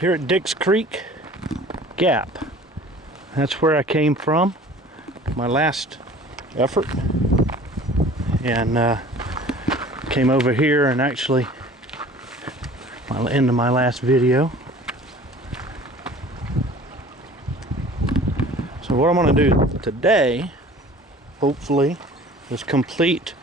here at Dix Creek Gap. That's where I came from, my last effort, and came over here and actually into my last video. So what I'm going to do today, hopefully, is complete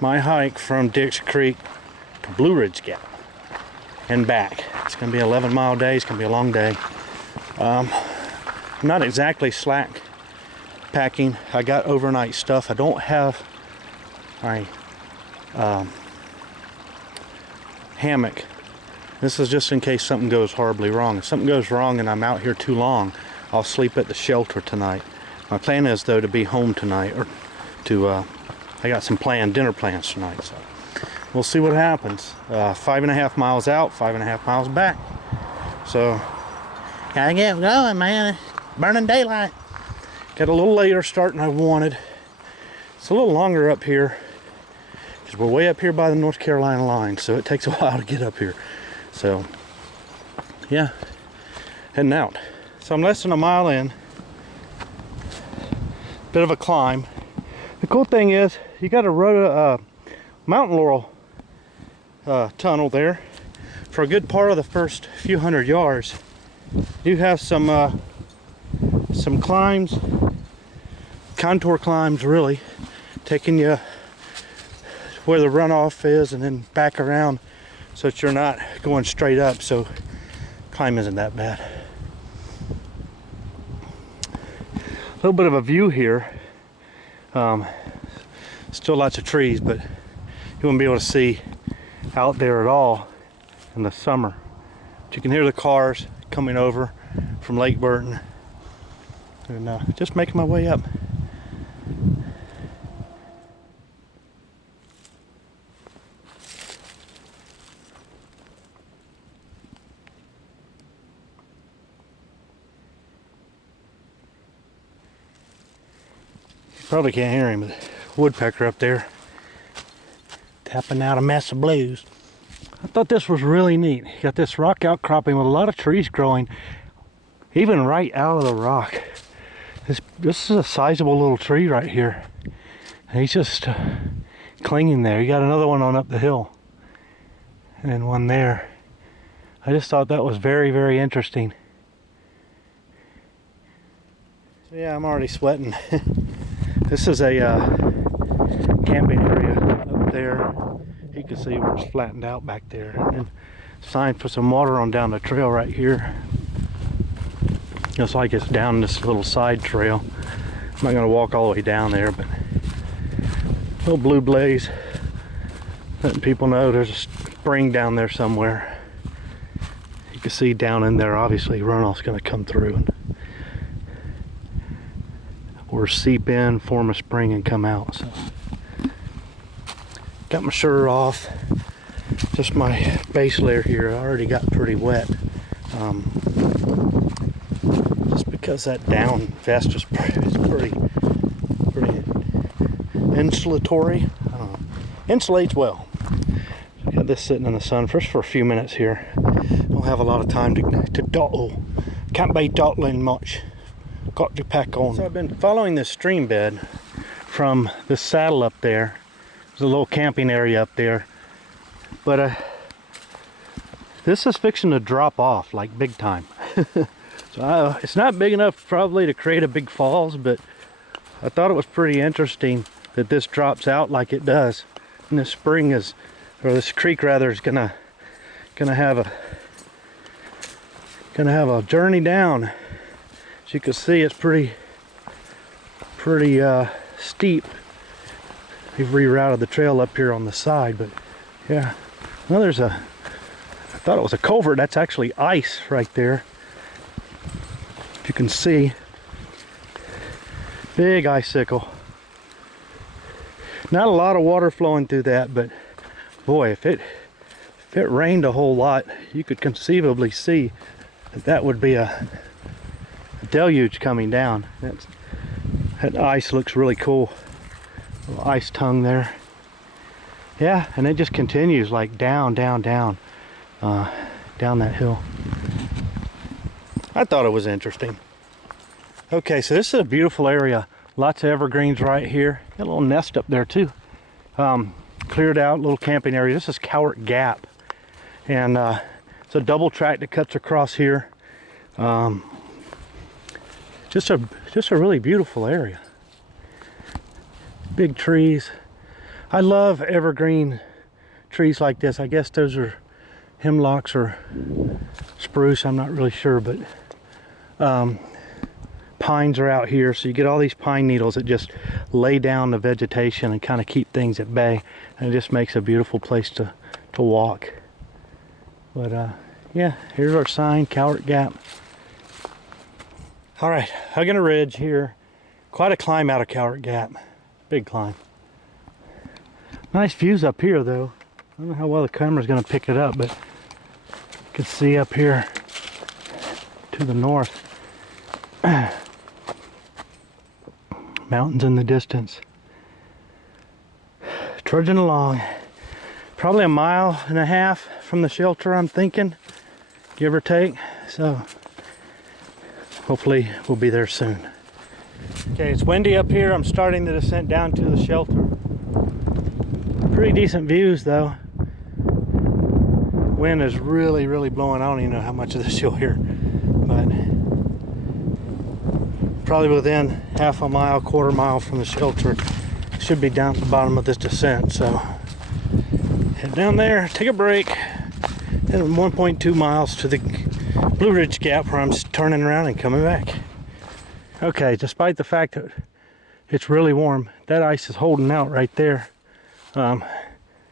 my hike from Dix Creek to Blue Ridge Gap and back. It's going to be an 11-mile day. It's going to be a long day. I'm not exactly slack packing. I got overnight stuff. I don't have my hammock. This is just in case something goes horribly wrong. If something goes wrong and I'm out here too long, I'll sleep at the shelter tonight. My plan is, though, to be home tonight, or to I got some dinner plans tonight, so we'll see what happens. 5.5 miles out, 5.5 miles back. So gotta get going, man. Burning daylight. Got a little later start than I wanted. It's a little longer up here because we're way up here by the North Carolina line, so it takes a while to get up here. So yeah, heading out. So I'm less than a mile in. Bit of a climb. The cool thing is you got a mountain laurel tunnel there for a good part of the first few hundred yards. You have some climbs, contour climbs, really, taking you where the runoff is and then back around so that you're not going straight up, so climb isn't that bad. A little bit of a view here. Still lots of trees, but you won't be able to see out there at all in the summer. But you can hear the cars coming over from Lake Burton, and just making my way up. You probably can't hear him, but woodpecker up there tapping out a mess of blues. I thought this was really neat. You got this rock outcropping with a lot of trees growing even right out of the rock. This is a sizable little tree right here, and he's just clinging there. You got another one on up the hill and then one there. I just thought that was very, very interesting. So yeah, I'm already sweating. This is a camping area up there. You can see where it's flattened out back there, and then sign for some water on down the trail right here. Looks like it's down this little side trail. I'm not going to walk all the way down there, but little blue blaze letting people know there's a spring down there somewhere. You can see down in there, obviously runoff's going to come through and or seep in, form a spring, and come out. So got my shirt off, just my base layer here. I already got pretty wet, just because that down vest is pretty insulatory. Insulates well. Got this sitting in the sun for a few minutes here. Don't have a lot of time to dawdle. Can't be dawdling much. Got to pack on. So I've been following this stream bed from this saddle up there. There's a little camping area up there, but this is fixing to drop off like big time. So it's not big enough probably to create a big falls, but I thought it was pretty interesting that this drops out like it does, and this spring is, or this creek rather, is gonna have a journey down. As you can see, it's pretty steep. We've rerouted the trail up here on the side, but yeah. Well, I thought it was a culvert. That's actually ice right there. If you can see, big icicle. Not a lot of water flowing through that, but boy, if it rained a whole lot, you could conceivably see that would be a deluge coming down. That ice looks really cool. Little ice tongue there. Yeah, and it just continues like down that hill. I thought it was interesting. Okay, so this is a beautiful area. Lots of evergreens right here. Got a little nest up there too. Cleared out, little camping area. This is Cowart Gap. And it's a double track that cuts across here. Just a really beautiful area. Big trees. I love evergreen trees like this. I guess those are hemlocks or spruce, I'm not really sure, but pines are out here, so you get all these pine needles that just lay down the vegetation and kind of keep things at bay, and it just makes a beautiful place to walk. But yeah, here's our sign, Cowart Gap. All right, hugging a ridge here. Quite a climb out of Cowart Gap. Big climb. Nice views up here though. I don't know how well the camera's gonna pick it up, but you can see up here to the north. Mountains in the distance. Trudging along. Probably 1.5 miles from the shelter, I'm thinking, give or take. So hopefully we'll be there soon. Okay, it's windy up here. I'm starting the descent down to the shelter. Pretty decent views though. Wind is really, really blowing. I don't even know how much of this you'll hear, but probably within 1/2 mile, 1/4 mile from the shelter. Should be down at the bottom of this descent, so head down there, take a break, and 1.2 miles to the Blue Ridge Gap where I'm turning around and coming back. Okay, despite the fact that it's really warm, that ice is holding out right there.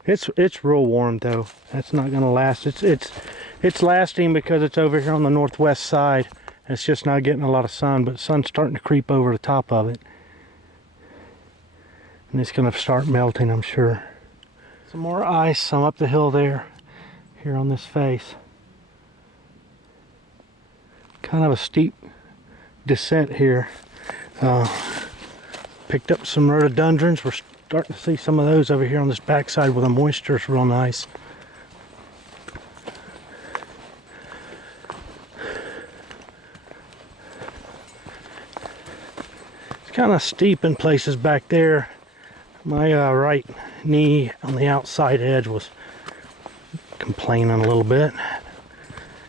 It's real warm though. That's not gonna last. It's lasting because it's over here on the northwest side. It's just not getting a lot of sun, but the sun's starting to creep over the top of it. And it's gonna start melting, I'm sure. Some more ice, some up the hill there, here on this face. Kind of a steep descent here. Picked up some rhododendrons. We're starting to see some of those over here on this backside where the moisture is real nice. It's kind of steep in places back there. My right knee on the outside edge was complaining a little bit.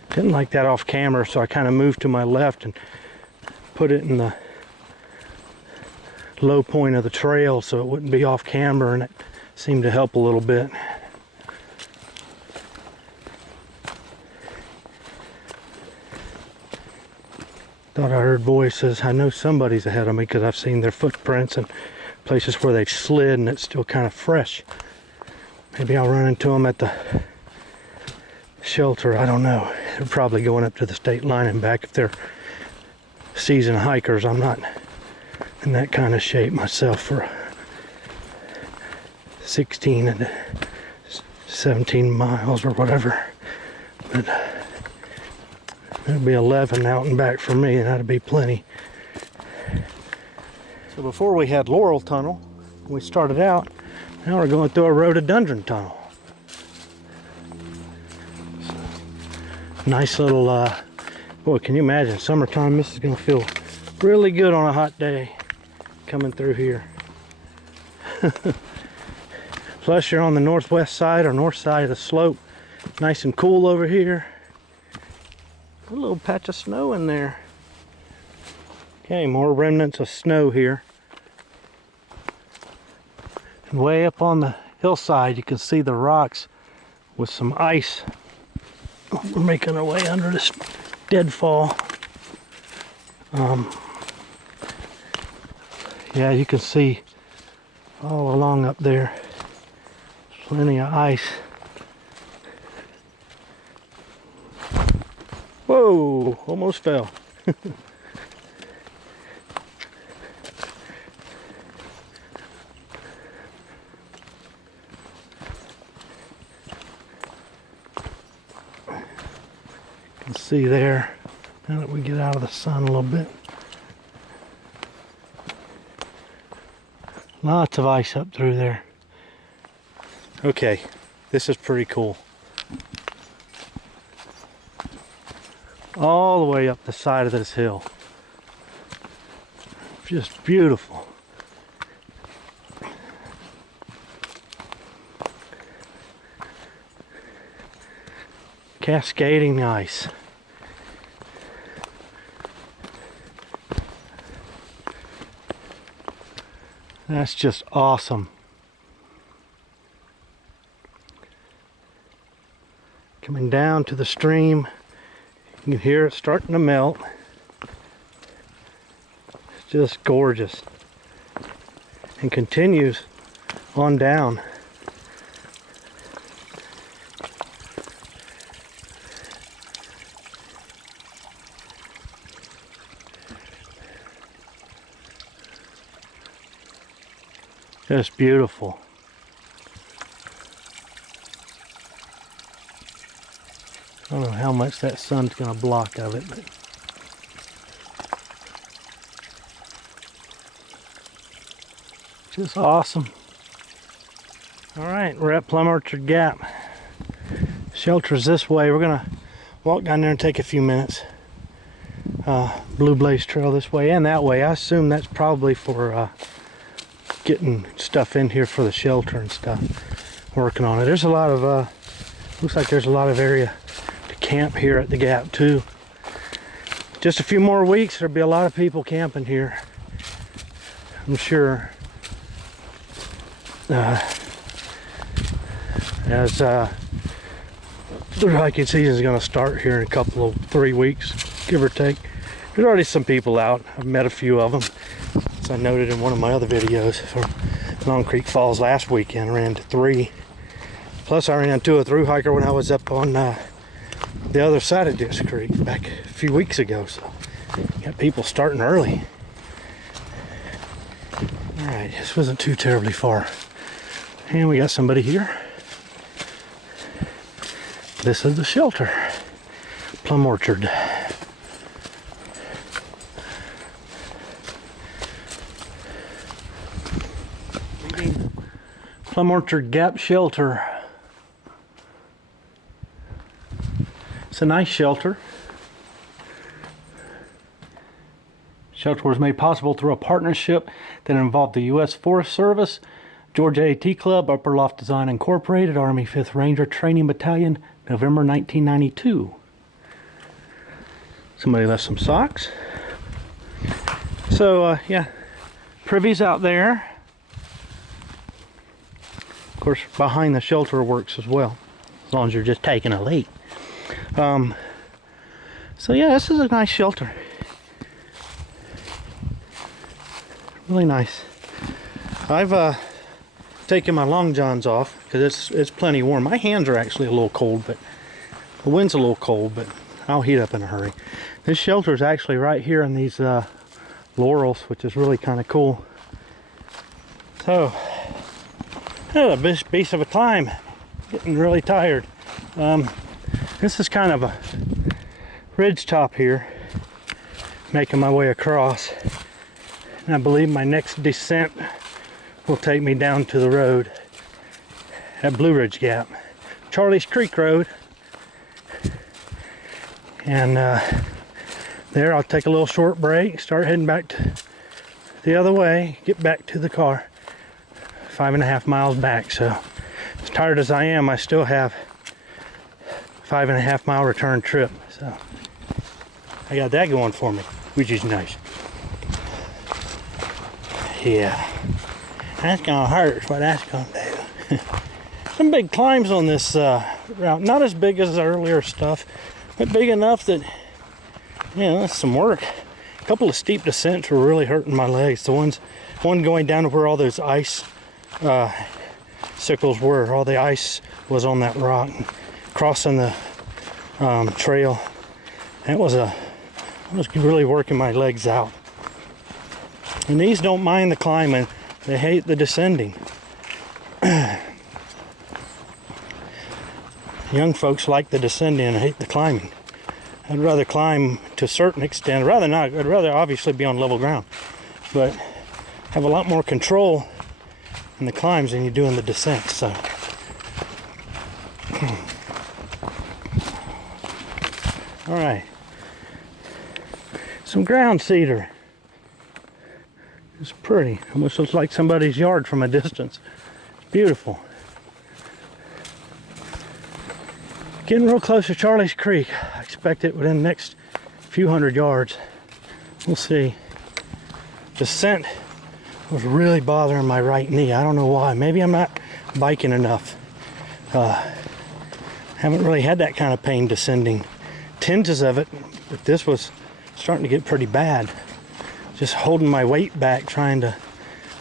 Didn't like that off camera, so I kind of moved to my left and put it in the low point of the trail so it wouldn't be off camera, and it seemed to help a little bit. Thought I heard voices. I know somebody's ahead of me because I've seen their footprints and places where they've slid and it's still kind of fresh. Maybe I'll run into them at the shelter, I don't know. They're probably going up to the state line and back if they're seasoned hikers. I'm not in that kind of shape myself for 16 and 17 miles or whatever, but it'll be 11 out and back for me, and that'll be plenty. So before we had Laurel Tunnel, when we started out, now we're going through a rhododendron tunnel. Nice little, boy, can you imagine, summertime, this is gonna feel really good on a hot day coming through here. Plus you're on the northwest side or north side of the slope. Nice and cool over here. A little patch of snow in there. Okay, more remnants of snow here. And way up on the hillside you can see the rocks with some ice. We're making our way under this deadfall. Yeah, you can see all along up there. Plenty of ice. Whoa, almost fell. You can see there, now that we get out of the sun a little bit. Lots of ice up through there. Okay, this is pretty cool. all the way up the side of this hill. Just beautiful. Cascading ice. That's just awesome. Coming down to the stream, you can hear it starting to melt. It's just gorgeous. And continues on down. Just beautiful. I don't know how much that sun's going to block of it, but just awesome. All right, we're at Plum Orchard Gap. Shelter's this way. We're going to walk down there and take a few minutes. Blue Blaze Trail this way and that way. I assume that's probably for getting stuff in here for the shelter and stuff. Working on it. There's a lot of looks like there's a lot of area to camp here at the Gap too. Just a few more weeks, there'll be a lot of people camping here, I'm sure. As the hiking season is going to start here in a couple of 3 weeks, give or take. There's already some people out. I've met a few of them. As I noted in one of my other videos from Long Creek Falls last weekend, I ran into 3. Plus I ran into a through hiker when I was up on the other side of Dix Creek back a few weeks ago. So got people starting early. Alright, this wasn't too terribly far. And we got somebody here. This is the shelter. Plum Orchard. Plum Orchard Gap Shelter. It's a nice shelter. Shelter was made possible through a partnership that involved the U.S. Forest Service, Georgia AT Club, Upper Loft Design Incorporated, Army 5th Ranger Training Battalion, November 1992. Somebody left some socks. So, yeah, privies out there. Of course, behind the shelter works as well, as long as you're just taking a leak. So yeah, this is a nice shelter. Really nice. I've taken my long johns off because it's plenty warm. My hands are actually a little cold, but the wind's a little cold, but I'll heat up in a hurry. This shelter is actually right here in these laurels, which is really kind of cool. So, a beast of a climb. Getting really tired. This is kind of a ridge top here, making my way across. And I believe my next descent will take me down to the road at Blue Ridge Gap, Charlie's Creek Road. And there I'll take a little short break, start heading back to the other way, get back to the car. 5.5 miles back. So as tired as I am, I still have 5.5 mile return trip. So I got that going for me, which is nice. Yeah, that's gonna hurt, is what that's gonna do. Some big climbs on this route, not as big as the earlier stuff, but big enough that, you know, that's some work. A couple of steep descents were really hurting my legs. The one going down to where all those ice sickles were, all the ice was on that rock, crossing the trail. That was really working my legs out. And these don't mind the climbing, they hate the descending. Young folks like the descending and hate the climbing. I'd rather climb to a certain extent. I'd rather obviously be on level ground, but have a lot more control in the climbs than you do in the descents. So all right, Some ground cedar. It's pretty. Almost looks like somebody's yard from a distance. It's beautiful. Getting real close to Charlie's Creek. I expect it within the next few hundred yards. We'll see. The scent was really bothering my right knee. I don't know why. Maybe I'm not biking enough. Haven't really had that kind of pain descending. Tinges of it, but this was starting to get pretty bad. Just holding my weight back, trying to,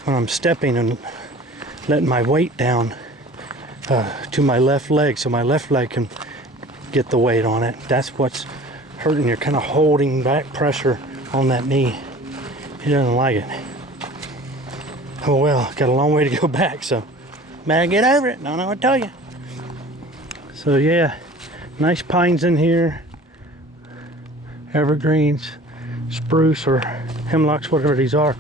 when I'm stepping and letting my weight down to my left leg so my left leg can get the weight on it. That's what's hurting. You're kind of holding back pressure on that knee. He doesn't like it. Oh well, got a long way to go back, so better get over it. Don't know what to tell you. So yeah, nice pines in here. Evergreens, spruce or hemlocks, whatever these are.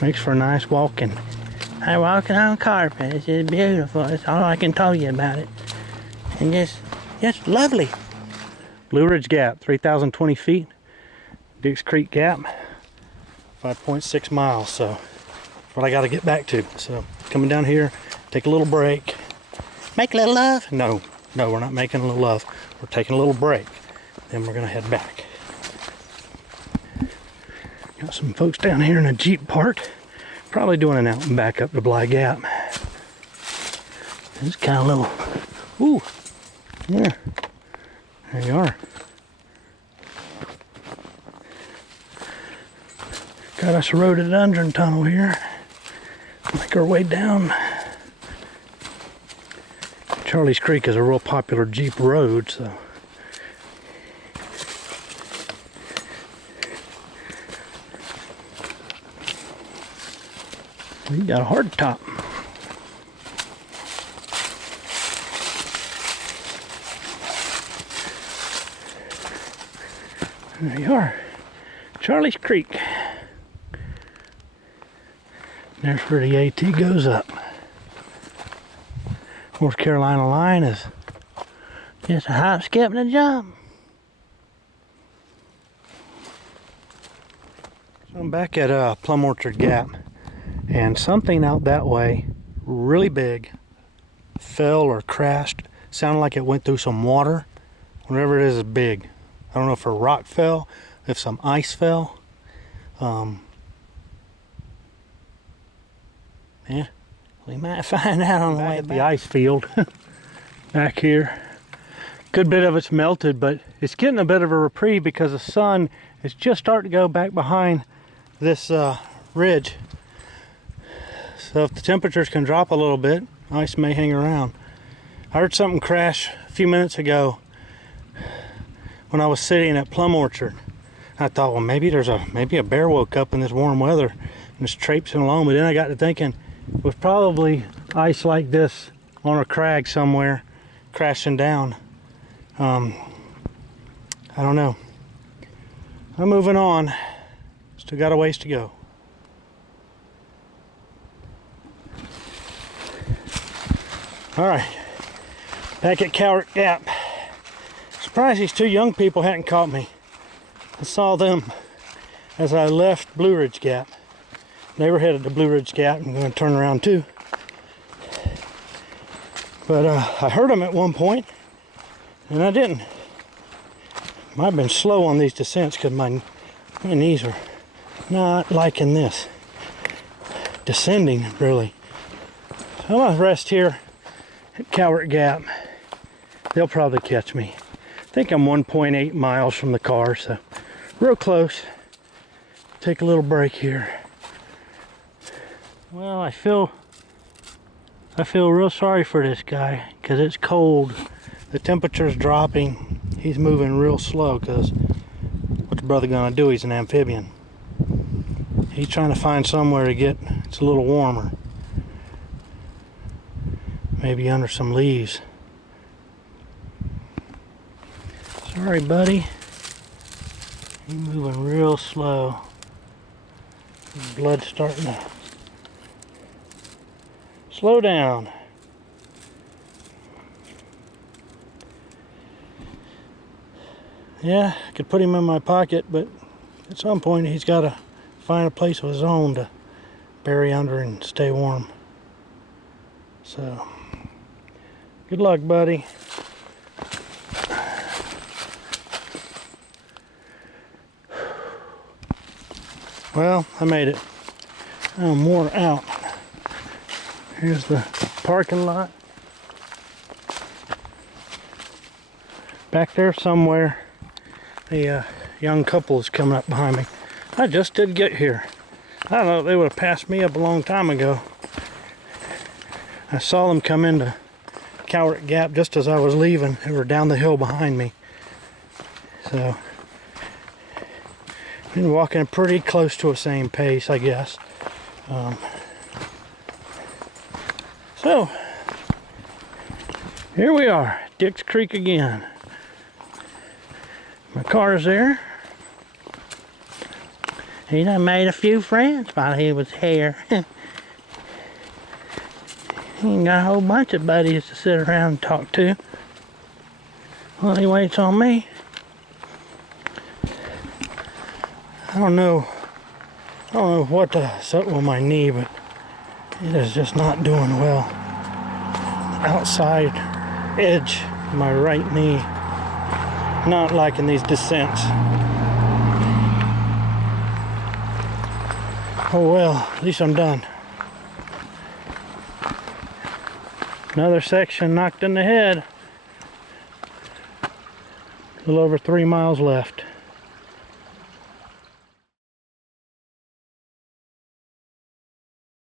Makes for a nice walking. I'm walking on carpet. It's just beautiful. That's all I can tell you about it. And just lovely. Blue Ridge Gap, 3,020 feet. Dix Creek Gap, 5.6 miles. So that's what I got to get back to. So coming down here, take a little break. Make a little love? No, we're not making a little love. We're taking a little break. Then we're gonna head back. Got some folks down here in a Jeep park, probably doing an out and back up to Bly Gap. It's kind of little, ooh, yeah, there you are. Got us a rhododendron tunnel here. Make our way down. Charlie's Creek is a real popular Jeep road, so. You got a hard top. There you are. Charlie's Creek. There's where the AT goes up. North Carolina line is just a hop, skip, and a jump. So I'm back at Plum Orchard Gap, and something out that way, really big, fell or crashed. Sounded like it went through some water. Whatever it is big. I don't know if a rock fell, if some ice fell. Yeah. We might find out on the way back. The ice field back here. Good bit of it's melted, but it's getting a bit of a reprieve because the sun is just starting to go back behind this ridge. So if the temperatures can drop a little bit, ice may hang around. I heard something crash a few minutes ago when I was sitting at Plum Orchard. I thought, well, maybe a bear woke up in this warm weather and is traipsing along. But then I got to thinking, it was probably ice like this on a crag somewhere crashing down. I don't know. I'm moving on. Still got a ways to go. All right, back at Cowart Gap. Surprised these two young people hadn't caught me. I saw them as I left Blue Ridge Gap. They were headed to Blue Ridge Gap. I'm going to turn around too. But I heard them at one point, and I didn't. Might have been slow on these descents because my knees are not liking this. Descending, really. So I'm going to rest here at Cowart Gap. They'll probably catch me. I think I'm 1.8 miles from the car, so real close. Take a little break here. Well, I feel real sorry for this guy because it's cold. The temperature's dropping. He's moving real slow because what's brother gonna do? He's an amphibian. He's trying to find somewhere to get it's a little warmer. Maybe under some leaves. Sorry, buddy. He's moving real slow. His blood's starting to slow down. Yeah, I could put him in my pocket, but at some point he's got to find a place of his own to bury under and stay warm. So, good luck, buddy. Well, I made it. I'm worn out. Here's the parking lot. Back there somewhere, a young couple is coming up behind me. I just did get here. I don't know, they would have passed me up a long time ago. I saw them come into Cowart Gap just as I was leaving. They were down the hill behind me. So, been walking pretty close to the same pace, I guess. So, here we are, Dix Creek again. My car's there. He done made a few friends while he was here. He ain't got a whole bunch of buddies to sit around and talk to. Well, he waits on me. I don't know what's up with my knee, but it is just not doing well. The outside edge of my right knee. Not liking these descents. Oh well, at least I'm done. Another section knocked in the head. A little over 3 miles left.